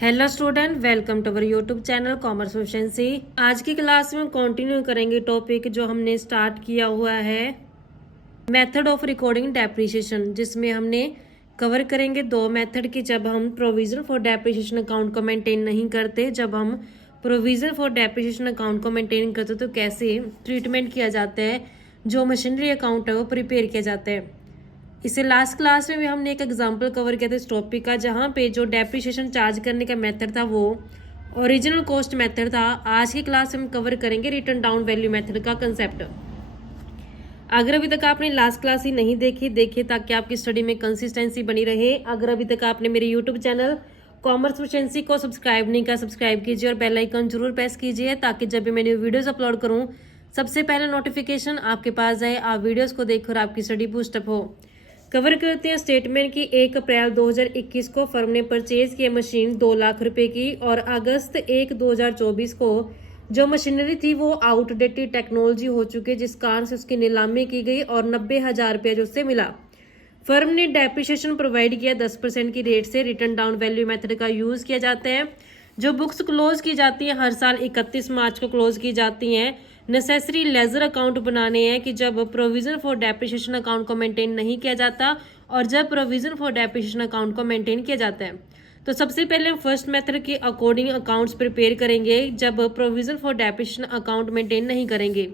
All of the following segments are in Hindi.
Hello student, welcome to our YouTube channel commerce efficiency. आज की क्लास में कंटिन्यू करेंगे टॉपिक जो हमने स्टार्ट किया हुआ है मेथड ऑफ रिकॉर्डिंग डेप्रिसिएशन, जिसमें हमने कवर करेंगे दो मेथड की। जब हम प्रोविजन फॉर डेप्रिसिएशन अकाउंट को मेंटेन नहीं करते, जब हम प्रोविजन फॉर डेप्रिसिएशन अकाउंट को मेंटेन करते तो कैसे ट्रीटमेंट किया जाता है, जो मशीनरी अकाउंट है वो प्रिपेयर किया जाता है। इससे लास्ट क्लास में भी हमने एक एग्जांपल कवर किया था इस टॉपिक का, जहाँ पे जो डेप्रिसिएशन चार्ज करने का मेथड था वो ओरिजिनल कॉस्ट मेथड था। आज की क्लास में हम कवर करेंगे रिटर्न डाउन वैल्यू मेथड का कंसेप्ट। अगर अभी तक आपने लास्ट क्लास ही नहीं देखिए ताकि आपकी स्टडी में कंसिस्टेंसी बनी रहे। अगर अभी तक आपने मेरे यूट्यूब चैनल कॉमर्स एफिशिएंसी को सब्सक्राइब नहीं किया, सब्सक्राइब कीजिए और बेल आइकन जरूर प्रेस कीजिए ताकि जब भी मैं न्यू वीडियोस अपलोड करूं सबसे पहले नोटिफिकेशन आपके पास जाए, आप वीडियोस को देखकर आपकी स्टडी बूस्टअप हो। कवर करते हैं स्टेटमेंट की 1 अप्रैल 2021 को फर्म ने परचेज किया मशीन 2 लाख रुपए की, और अगस्त 1 2024 को जो मशीनरी थी वो आउटडेटेड टेक्नोलॉजी हो चुकी है, जिस कारण से उसकी नीलामी की गई और 90,000 रुपया जो उससे मिला। फर्म ने डेप्रिसिएशन प्रोवाइड किया 10% की रेट से। रिटर्न डाउन वैल्यू मेथड का यूज किया जाता है। जो बुक्स क्लोज की जाती हैं हर साल 31 मार्च को क्लोज की जाती हैं। नेसेसरी लेजर अकाउंट बनाने हैं कि जब प्रोविजन फॉर डेप्रिसिएशन अकाउंट को मेंटेन नहीं किया जाता और जब प्रोविजन फॉर डेप्रिसिएशन अकाउंट को मेंटेन किया जाता है। तो सबसे पहले हम फर्स्ट मेथड के अकॉर्डिंग अकाउंट्स प्रिपेयर करेंगे जब provision for depreciation account maintain नहीं करेंगे।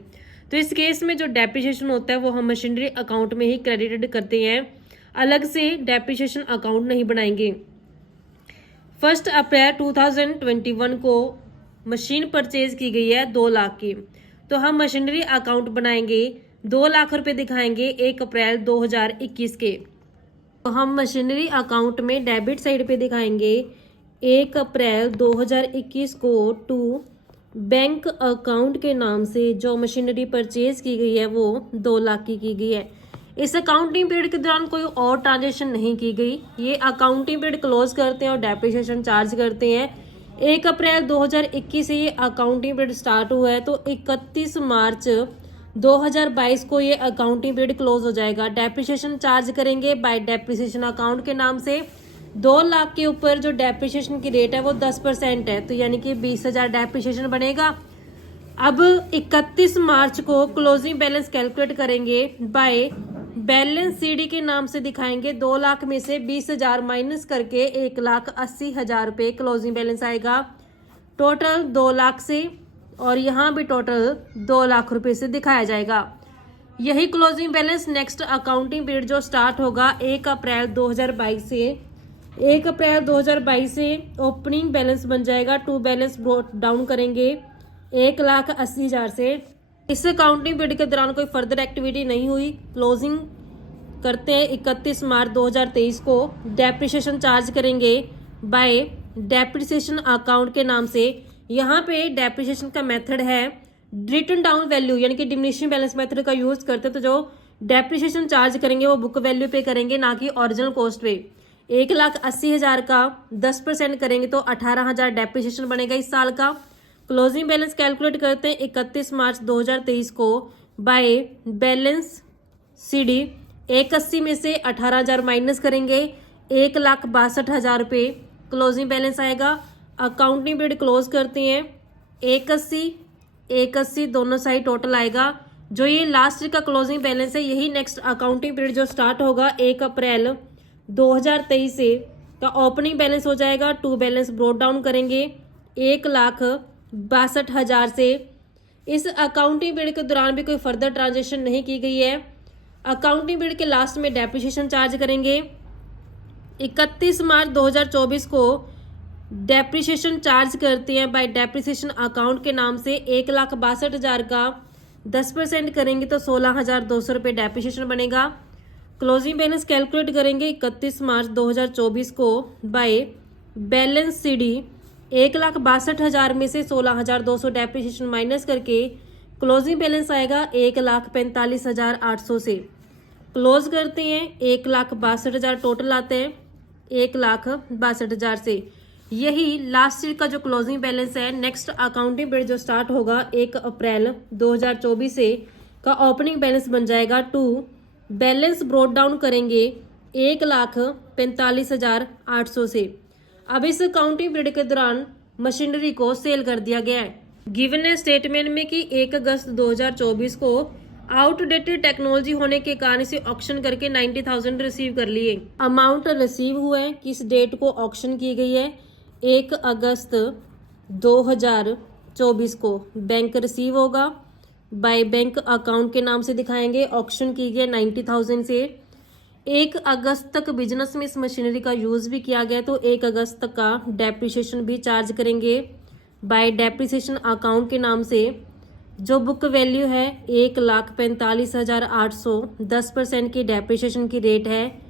तो इस केस में जो डेप्रिसिएशन होता है वो हम मशीनरी अकाउंट में ही क्रेडिटेड करते हैं, अलग से डेप्रिसिएशन अकाउंट नहीं बनाएंगे। 1 अप्रैल 2021 को मशीन परचेज की गई है 2 लाख की, तो हम मशीनरी अकाउंट बनाएंगे 2 लाख रुपए दिखाएंगे 1 अप्रैल 2021 के। तो हम मशीनरी अकाउंट में डेबिट साइड पे दिखाएंगे 1 अप्रैल 2021 को टू बैंक अकाउंट के नाम से जो मशीनरी परचेज की गई है वो 2 लाख की गई है। इस अकाउंटिंग पीरियड के दौरान कोई और ट्रांजेक्शन नहीं की गई। ये अकाउंटिंग पीरियड क्लोज करते हैं और डेप्रिसिएशन चार्ज करते हैं। 1 अप्रैल 2021 से ये अकाउंटिंग पीरियड स्टार्ट हुआ है, तो 31 मार्च 2022 को ये अकाउंटिंग पीरियड क्लोज हो जाएगा। डेप्रिसिएशन चार्ज करेंगे बाय डेप्रिसिएशन अकाउंट के नाम से। 2 लाख के ऊपर जो डेप्रिसिएशन की रेट है वो 10% है, तो यानी कि 20,000 डेप्रिसिएशन बनेगा। अब 31 मार्च को क्लोजिंग बैलेंस कैलकुलेट करेंगे बाय बैलेंस सीडी के नाम से दिखाएंगे। 2 लाख में से 20,000 माइनस करके 1,80,000 रुपये क्लोजिंग बैलेंस आएगा टोटल 2 लाख से, और यहाँ भी टोटल 2 लाख रुपए से दिखाया जाएगा। यही closing balance next accounting period जो स्टार्ट होगा 1 अप्रैल 2022 से, 1 अप्रैल 2022 से ओपनिंग बैलेंस बन जाएगा। टू बैलेंस ब्रोट डाउन करेंगे 1,80,000 से। इस अकाउंटिंग पीरियड के दौरान कोई फर्दर एक्टिविटी नहीं हुई। क्लोजिंग करते हैं 31 मार्च 2023 को। डेप्रिसिएशन चार्ज करेंगे बाय डेप्रिसिएशन अकाउंट के नाम से। यहाँ पे डेप्रिसिएशन का मेथड है रिटर्न डाउन वैल्यू, यानी कि डिमिनिशिंग बैलेंस मेथड का यूज करते हैं। तो जो डेप्रिसिएशन चार्ज करेंगे वो बुक वैल्यू पे करेंगे, ना कि ओरिजिनल कॉस्ट पे। 1,80,000 का 10% करेंगे तो 18,000 डेप्रिसिएशन बनेगा इस साल का। क्लोजिंग बैलेंस कैलकुलेट करते हैं 31 मार्च 2023 को बाय बैलेंस सीडी। 1,80 में से 18,000 माइनस करेंगे 1,62,000 रुपये क्लोजिंग बैलेंस आएगा। अकाउंटिंग पीरियड क्लोज करते हैं 1,80 दोनों साइड टोटल आएगा। जो ये लास्ट का क्लोजिंग बैलेंस है यही नेक्स्ट अकाउंटिंग पीरियड जो स्टार्ट होगा 1 अप्रैल 2023 से का ओपनिंग बैलेंस हो जाएगा। टू बैलेंस ब्रोट डाउन करेंगे 1,62,000 से। इस अकाउंटिंग पीरियड के दौरान भी कोई फर्दर ट्रांजेक्शन नहीं की गई है। अकाउंटिंग पीरियड के लास्ट में डेप्रिसिएशन चार्ज करेंगे। 31 मार्च 2024 को डेप्रिसिएशन चार्ज करते हैं बाय डेप्रिसिएशन अकाउंट के नाम से। 1,62,000 का 10% करेंगे तो 16,200 रुपये डेप्रिसिएशन बनेगा। क्लोजिंग बैलेंस कैलकुलेट करेंगे 31 मार्च 2024 को बाय बैलेंस सीडी। 1,62,000 में से 16,200 डेप्रिसिएशन माइनस करके क्लोजिंग बैलेंस आएगा 1,45,800 से। क्लोज करते हैं 1,62,000 टोटल आते हैं 1,62,000 से। यही लास्ट ईयर का जो क्लोजिंग बैलेंस है नेक्स्ट अकाउंटिंग पीरियड जो स्टार्ट होगा 1 अप्रैल 2024 से का ओपनिंग बैलेंस बन जाएगा। टू बैलेंस ब्रोट डाउन करेंगे 1,45,800 से। अब इस अकाउंटिंग पीरियड के दौरान मशीनरी को सेल कर दिया गया है। गिवन है स्टेटमेंट में कि 1 अगस्त 2024 को आउटडेटेड टेक्नोलॉजी होने के कारण इसे ऑक्शन करके 90,000 रिसीव कर लिए। अमाउंट रिसीव हुआ है, किस डेट को ऑक्शन की गई है, 1 अगस्त 2024 को बैंक रिसीव होगा, बाय बैंक अकाउंट के नाम से दिखाएंगे। ऑक्शन की गई 90,000 से। 1 अगस्त तक बिजनेस में इस मशीनरी का यूज भी किया गया तो 1 अगस्त तक का डेप्रिसिएशन भी चार्ज करेंगे बाय डेप्रिसिएशन अकाउंट के नाम से। जो बुक वैल्यू है 1,45,800, 10% की डेप्रिसिएशन की रेट है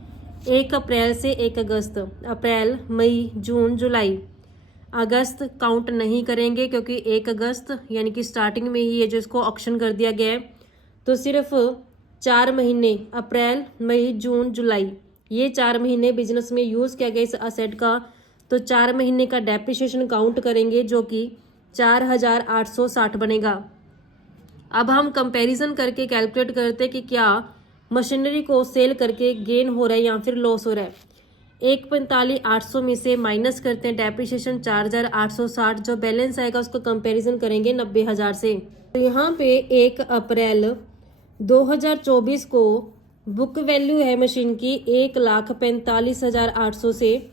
1 अप्रैल से 1 अगस्त। अप्रैल, मई, जून, जुलाई, अगस्त काउंट नहीं करेंगे क्योंकि 1 अगस्त यानी कि स्टार्टिंग में ही है जो इसको ऑक्शन कर दिया गया है। तो सिर्फ 4 महीने अप्रैल, मई, जून, जुलाई, ये 4 महीने बिजनेस में यूज़ किया गया इस असेट का, तो 4 महीने का डेप्रिसिएशन काउंट करेंगे जो कि 4,860 बनेगा। अब हम कंपैरिजन करके कैलकुलेट करते हैं कि क्या मशीनरी को सेल करके गेन हो रहा है या फिर लॉस हो रहा है। 1,45,800 में से माइनस करते हैं डेप्रिसिएशन 4,860, जो बैलेंस आएगा उसको कंपैरिजन करेंगे 90,000 से। तो यहाँ पे 1 अप्रैल 2024 को बुक वैल्यू है मशीन की 1,45,800 से,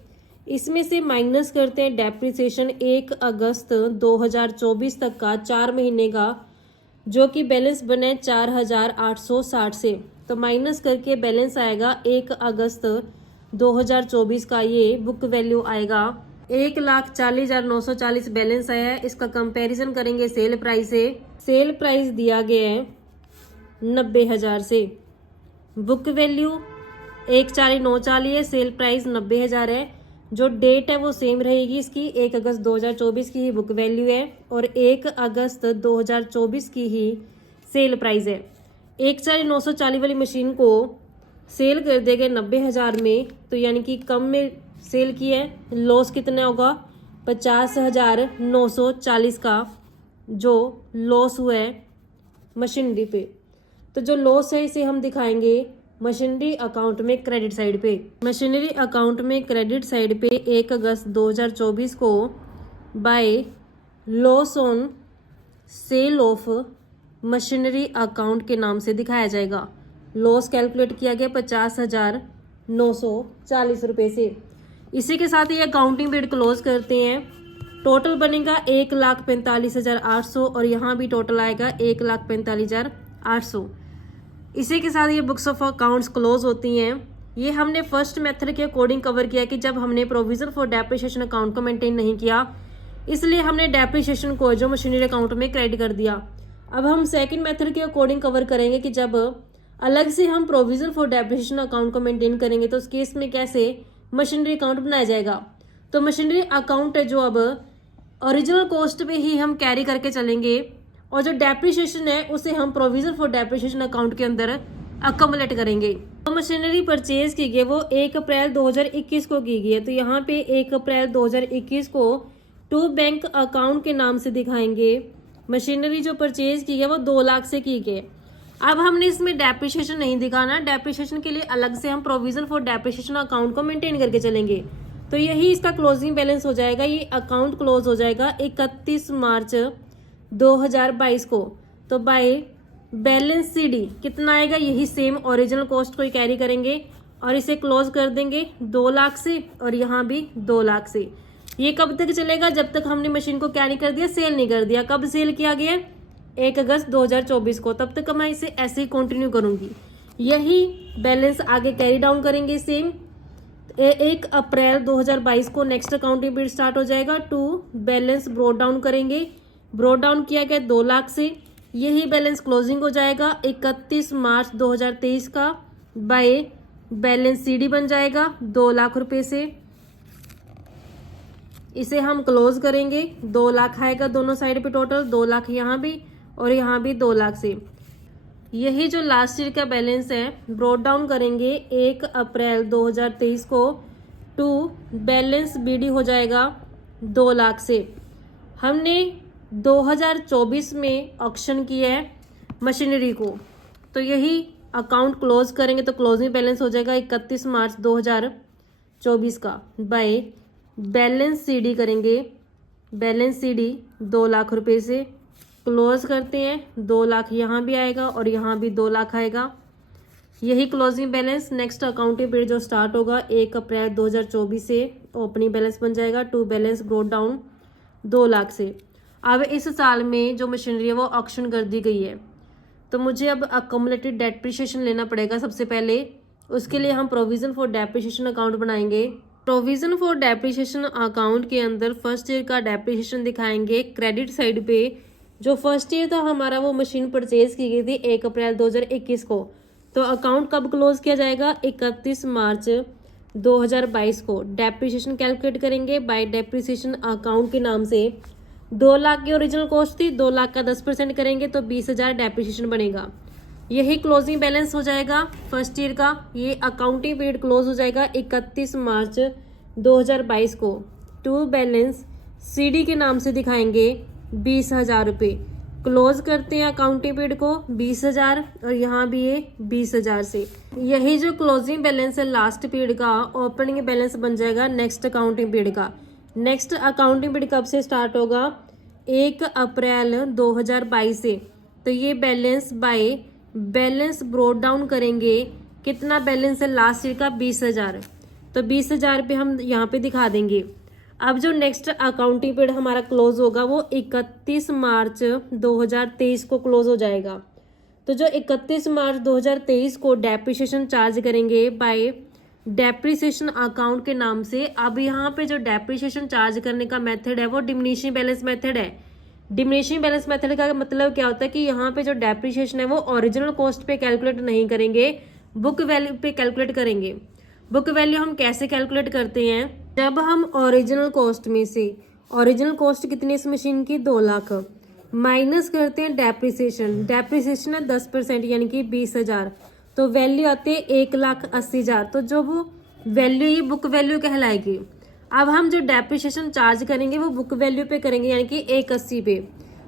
इसमें से माइनस करते हैं डेप्रिसिएशन 1 अगस्त 2024 तक का 4 महीने का, जो कि बैलेंस बने 4,860 से। तो माइनस करके बैलेंस आएगा 1 अगस्त 2024 का, ये बुक वैल्यू आएगा 1,40,940 बैलेंस आया है। इसका कंपैरिजन करेंगे सेल प्राइस से। सेल प्राइस दिया गया है 90,000 से, बुक वैल्यू 1,40,940 है, सेल प्राइस 90,000 है। जो डेट है वो सेम रहेगी इसकी, 1 अगस्त 2024 की ही बुक वैल्यू है और 1 अगस्त 2024 की ही सेल प्राइस है। 1,40,940 वाली मशीन को सेल कर देंगे 90,000 में, तो यानी कि कम में सेल की है। लॉस कितना होगा, 50,940 का जो लॉस हुआ है मशीनरी पे। तो जो लॉस है इसे हम दिखाएंगे मशीनरी अकाउंट में क्रेडिट साइड पे। मशीनरी अकाउंट में क्रेडिट साइड पे 1 अगस्त 2024 को by loss on sale of machinery account के नाम से दिखाया जाएगा। लॉस कैलकुलेट किया गया 50,940 रुपये से। इसी के साथ ये अकाउंटिंग पीरियड क्लोज करते हैं। टोटल बनेगा 1,45,800 और यहाँ भी टोटल आएगा 1,45,800। इसी के साथ ये बुक्स ऑफ अकाउंट्स क्लोज होती हैं। ये हमने फर्स्ट मेथड के अकॉर्डिंग कवर किया कि जब हमने प्रोविजन फॉर डेप्रिसिएशन अकाउंट को मेंटेन नहीं किया, इसलिए हमने डेप्रिसिएशन को जो मशीनरी अकाउंट में क्रेडिट कर दिया। अब हम सेकंड मेथड के अकॉर्डिंग कवर करेंगे कि जब अलग से हम प्रोविजन फॉर डेप्रिसिएशन अकाउंट को मेंटेन करेंगे तो उस केस में कैसे मशीनरी अकाउंट बनाया जाएगा। तो मशीनरी अकाउंट है जो अब ओरिजिनल कॉस्ट पे ही हम कैरी करके चलेंगे और जो डेप्रिसिएशन है उसे हम प्रोविजन फॉर डेप्रिसिएशन अकाउंट के अंदर अकोमुलेट करेंगे। तो मशीनरी परचेज की गई वो 1 अप्रैल 2021 को की गई है, तो यहाँ पे 1 अप्रैल 2021 को टू बैंक अकाउंट के नाम से दिखाएंगे। मशीनरी जो परचेज की गई वो 2 लाख से की गई। अब हमने इसमें डेप्रिसिएशन नहीं दिखाना, डेप्रिसिएशन के लिए अलग से हम प्रोविजन फॉर डेप्रिसिएशन अकाउंट को मेंटेन करके चलेंगे। तो यही इसका क्लोजिंग बैलेंस हो जाएगा। ये अकाउंट क्लोज हो जाएगा 31 मार्च 2022 को। तो बाय बैलेंस सीडी कितना आएगा, यही सेम ओरिजिनल कॉस्ट को ही कैरी करेंगे और इसे क्लोज कर देंगे 2 लाख से और यहाँ भी 2 लाख से। ये कब तक चलेगा, जब तक हमने मशीन को क्या नहीं कर दिया, सेल नहीं कर दिया। कब सेल किया गया, 1 अगस्त 2024 को, तब तक मैं इसे ऐसे ही कंटिन्यू करूंगी। यही बैलेंस आगे कैरी डाउन करेंगे सेम। 1 अप्रैल 2022 को नेक्स्ट अकाउंटिंग पीरियड स्टार्ट हो जाएगा। टू बैलेंस ब्रोड डाउन करेंगे, ब्रोड डाउन किया गया 2 लाख से। यही बैलेंस क्लोजिंग हो जाएगा 31 मार्च 2023 का। बाय बैलेंस सीडी बन जाएगा 2 लाख रुपए से। इसे हम क्लोज करेंगे, 2 लाख आएगा दोनों साइड पे टोटल, 2 लाख यहाँ भी और यहाँ भी 2 लाख से। यही जो लास्ट ईयर का बैलेंस है ब्रोड डाउन करेंगे 1 अप्रैल 2023 को। टू बैलेंस बीडी हो जाएगा 2 लाख से। हमने 2024 में ऑक्शन किया है मशीनरी को, तो यही अकाउंट क्लोज करेंगे तो क्लोजिंग बैलेंस हो जाएगा 31 मार्च 2024 का। बाय बैलेंस सीडी करेंगे, बैलेंस सीडी 2 लाख रुपए से क्लोज करते हैं। 2 लाख यहाँ भी आएगा और यहाँ भी 2 लाख आएगा। यही closing balance next accounting period जो स्टार्ट होगा 1 अप्रैल 2024 से ओपनिंग बैलेंस बन जाएगा। To balance brought down 2 lakh से। अब इस साल में जो मशीनरी है वो ऑक्शन कर दी गई है, तो मुझे अब अकोमुलेटेड डेप्रिसिएशन लेना पड़ेगा सबसे पहले। उसके लिए हम प्रोविजन फॉर डेप्रिसिएशन अकाउंट बनाएंगे। प्रोविजन फॉर डेप्रिसिएशन अकाउंट के अंदर फर्स्ट ईयर का डेप्रिसिएशन दिखाएंगे। क्रेडिट साइड पे जो फर्स्ट ईयर था हमारा वो मशीन परचेज की गई थी 1 अप्रैल 2021 को, तो अकाउंट कब क्लोज किया जाएगा? 31 मार्च 2022 को। डेप्रिसिएशन कैलकुलेट करेंगे बाय डेप्रिसिएशन अकाउंट के नाम से। 2 लाख की ओरिजिनल कॉस्ट थी, 2 लाख का 10% करेंगे तो 20,000 डेप्रिसिएशन बनेगा। यही क्लोजिंग बैलेंस हो जाएगा फर्स्ट ईयर का। ये अकाउंटिंग पीरियड क्लोज हो जाएगा 31 मार्च 2022 को। टू बैलेंस सीडी के नाम से दिखाएंगे 20,000 रुपये। क्लोज करते हैं अकाउंटिंग पीरियड को 20,000 और यहाँ भी ये 20,000 से। यही जो क्लोजिंग बैलेंस है लास्ट पीरियड का, ओपनिंग बैलेंस बन जाएगा नेक्स्ट अकाउंटिंग पीरियड का। नेक्स्ट अकाउंटिंग पीरियड कब से स्टार्ट होगा? 1 अप्रैल 2022 से। तो ये balance by balance brought down करेंगे। कितना बैलेंस है लास्ट ईयर का? 20,000। तो 20,000 पे हम यहाँ पे दिखा देंगे। अब जो नेक्स्ट अकाउंटिंग पीरियड हमारा क्लोज होगा वो 31 मार्च 2023 को क्लोज हो जाएगा। तो जो 31 मार्च 2023 को डेप्रिसिएशन चार्ज करेंगे बाय डेप्रिसिएशन अकाउंट के नाम से। अब यहाँ पे जो डेप्रिसिएशन चार्ज करने का मेथड है वो डिमिनिशिंग बैलेंस मेथड है। डिमिनिशिंग बैलेंस मेथड का मतलब क्या होता है कि यहाँ पे जो डेप्रिसिएशन है वो ओरिजिनल कॉस्ट पे कैलकुलेट नहीं करेंगे, बुक वैल्यू पे कैलकुलेट करेंगे। बुक वैल्यू हम कैसे कैलकुलेट करते हैं? जब हम ओरिजिनल कॉस्ट में से, ओरिजिनल कॉस्ट कितनी इस मशीन की? 2 लाख, माइनस करते हैं डेप्रिसिएशन। डेप्रिसिएशन है 10% यानी कि 20,000, तो वैल्यू आती है 1,80,000। तो जो वो वैल्यू ये बुक वैल्यू कहलाएगी। अब हम जो डेप्रिसिएशन चार्ज करेंगे वो बुक वैल्यू पे करेंगे यानी कि 180 पे।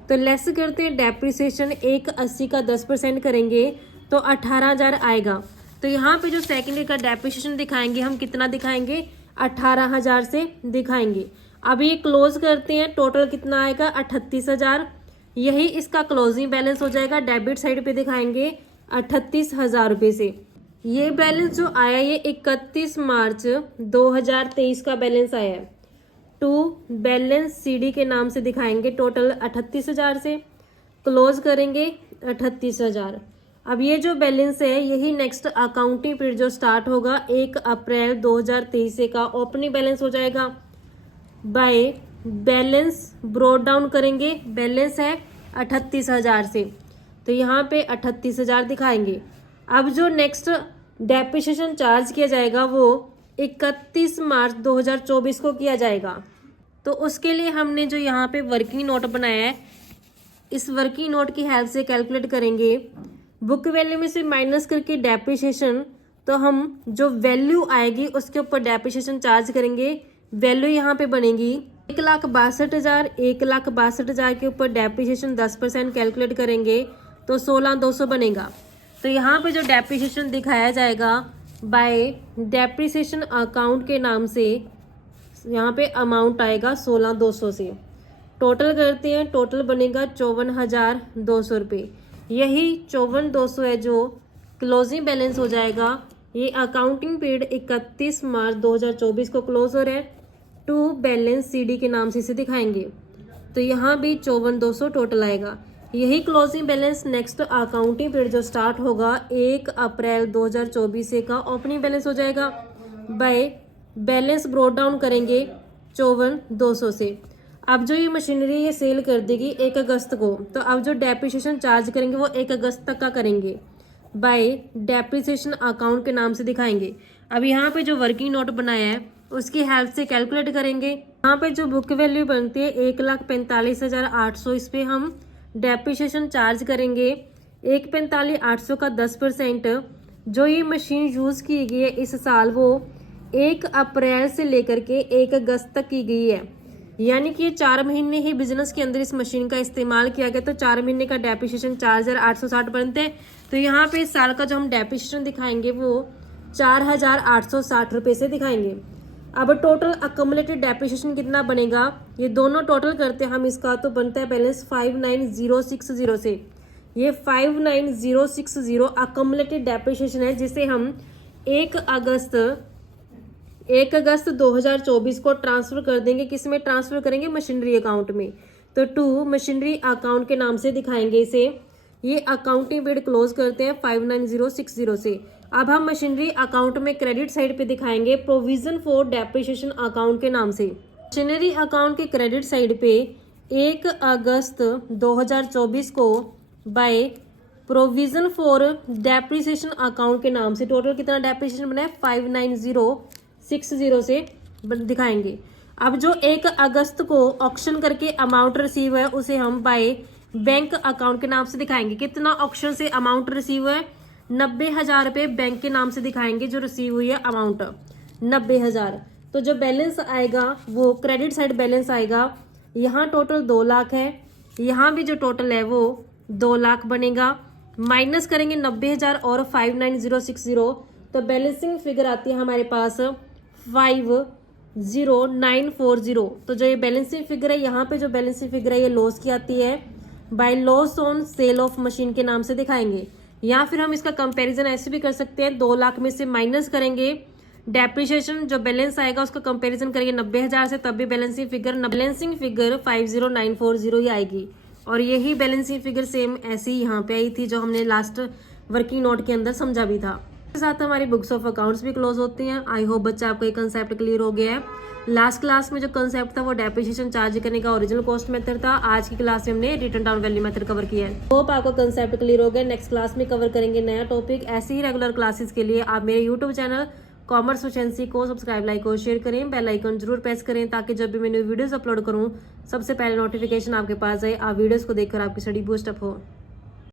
तो लेस करते हैं डेप्रिसिएशन 180 का 10% करेंगे तो 18,000 आएगा। तो यहाँ पे जो सेकेंड ईयर का डेप्रिसिएशन दिखाएंगे हम कितना दिखाएंगे? 18,000 से दिखाएंगे। अब ये क्लोज करते हैं, टोटल कितना आएगा? 38,000। यही इसका क्लोजिंग बैलेंस हो जाएगा। डेबिट साइड पे दिखाएंगे 38,000 रुपये से। ये बैलेंस जो आया ये 31 मार्च 2023 का बैलेंस आया है। टू बैलेंस सीडी के नाम से दिखाएंगे टोटल 38,000 से। क्लोज करेंगे 38,000। अब ये जो बैलेंस है यही नेक्स्ट अकाउंटिंग पीरियड जो स्टार्ट होगा 1 अप्रैल 2023 से का ओपनिंग बैलेंस हो जाएगा। बाय बैलेंस ब्रोट डाउन करेंगे, बैलेंस है 38,000 से, तो यहाँ पे 38,000 दिखाएंगे। अब जो नेक्स्ट डेप्रिसिएशन चार्ज किया जाएगा वो 31 मार्च 2024 को किया जाएगा। तो उसके लिए हमने जो यहाँ पे वर्किंग नोट बनाया है, इस वर्किंग नोट की हेल्प से कैलकुलेट करेंगे। बुक वैल्यू में से माइनस करके डेप्रिसिएशन, तो हम जो वैल्यू आएगी उसके ऊपर डेप्रिसिएशन चार्ज करेंगे। वैल्यू यहाँ पे बनेगी 1,62,000। 1,62,000 के ऊपर डेप्रिसिएशन 10% कैलकुलेट करेंगे तो 16,200 बनेगा। तो यहाँ पे जो डेप्रिसिएशन दिखाया जाएगा बाय डेप्रिसिएशन अकाउंट के नाम से, यहाँ पे अमाउंट आएगा 16,200 से। टोटल करते हैं, टोटल बनेगा 54,200 रुपये। यही 54,200 है जो क्लोजिंग बैलेंस हो जाएगा। ये अकाउंटिंग पीरियड 31 मार्च 2024 को क्लोज हो रहा है। टू बैलेंस सीडी के नाम से इसे दिखाएंगे, तो यहाँ भी 54,200 टोटल आएगा। यही closing balance next accounting period जो स्टार्ट होगा 1 अप्रैल 2024 से का ओपनिंग बैलेंस हो जाएगा। बाय बैलेंस ब्रोट डाउन करेंगे 54,200 से। अब जो ये मशीनरी ये सेल कर देगी 1 अगस्त को, तो अब जो डेप्रिसिएशन चार्ज करेंगे वो 1 अगस्त तक का करेंगे। बाय डेप्रिसिएशन अकाउंट के नाम से दिखाएंगे। अब यहाँ पे जो वर्किंग नोट बनाया है उसकी हेल्प से कैलकुलेट करेंगे। यहाँ पे जो बुक वैल्यू बनती है 1,45,800, इस पे हम डेप्रिसिएशन चार्ज करेंगे 1,45,800 का 10%। जो ये मशीन यूज़ की गई है इस साल वो 1 अप्रैल से लेकर के 1 अगस्त तक की गई है, यानी कि 4 महीने ही बिजनेस के अंदर इस मशीन का इस्तेमाल किया गया। तो 4 महीने का डेप्रिसिएशन 4,860 बनते हैं। तो यहाँ पे इस साल का जो हम डेप्रिसिएशन दिखाएंगे वो 4,860 रुपये से दिखाएंगे। अब टोटल अक्यूमुलेटेड डेप्रिसिएशन कितना बनेगा, ये दोनों टोटल करते हैं हम इसका, तो बनता है बैलेंस 59060 से। ये 59060 अक्यूमुलेटेड डेप्रिसिएशन है, जिसे हम 1 अगस्त 2024 को ट्रांसफर कर देंगे। किस में ट्रांसफर करेंगे, मशीनरी अकाउंट में। तो टू मशीनरी अकाउंट के नाम से दिखाएंगे इसे। ये अकाउंटिंग पीरियड क्लोज करते हैं 59060 से। अब हम मशीनरी अकाउंट में क्रेडिट साइड पे दिखाएंगे प्रोविजन फॉर डेप्रिसिएशन अकाउंट के नाम से। मशीनरी अकाउंट के क्रेडिट साइड पे 1 अगस्त 2024 को by provision for depreciation account के नाम से टोटल कितना डेप्रिसिएशन बना है 59060 से दिखाएंगे। अब जो 1 अगस्त को ऑक्शन करके अमाउंट रिसीव है उसे हम बाय बैंक अकाउंट के नाम से दिखाएंगे। कितना ऑक्शन से अमाउंट रिसीव है, 90,000 रुपये बैंक के नाम से दिखाएंगे जो रिसीव हुई है अमाउंट 90,000। तो जो बैलेंस आएगा वो क्रेडिट साइड बैलेंस आएगा। यहाँ टोटल 2 लाख है, यहाँ भी जो टोटल है वो 2 लाख बनेगा। माइनस करेंगे 90,000 और 59060, तो बैलेंसिंग फिगर आती है हमारे पास 50940। तो जो ये बैलेंसिंग फिगर है, यहाँ पे जो बैलेंसिंग फिगर है ये लॉस की आती है, by loss on sale of machine के नाम से दिखाएंगे। या फिर हम इसका कंपैरिजन ऐसे भी कर सकते हैं, 2 लाख में से माइनस करेंगे डेप्रिसिएशन, जो बैलेंस आएगा उसका कंपैरिजन करेंगे 90,000 से, तब भी बैलेंसिंग फिगर 50940 ही आएगी। और यही बैलेंसिंग फिगर सेम ऐसी ही यहाँ पे आई थी जो हमने लास्ट वर्किंग नोट के अंदर समझा भी था। इसके साथ हमारी बुक्स ऑफ अकाउंट्स भी क्लोज होती हैं। आई होप बच्चा आपका ये कंसेप्ट क्लियर हो गया है। लास्ट क्लास में जो कंसेप्ट था वो डेप्रिसिएशन चार्ज करने का ओरिजिनल कॉस्ट मेथड था। आज की क्लास में हमने return down value method cover किया है। होप आपका कंसेप्ट क्लियर हो गया। नेक्स्ट क्लास में कवर करेंगे नया टॉपिक। ऐसे ही रेगुलर क्लासेस के लिए आप मेरे यूट्यूब चैनल कॉमर्स एफिशिएंसी को सब्सक्राइब, लाइक और शेयर करें। बेल आइकन जरूर प्रेस करें ताकि जब भी मैं न्यू वीडियोस अपलोड करूं सबसे पहले नोटिफिकेशन आपके पास आए। आप वीडियोस को देखकर आपकी स्टडी बूस्ट अप हो।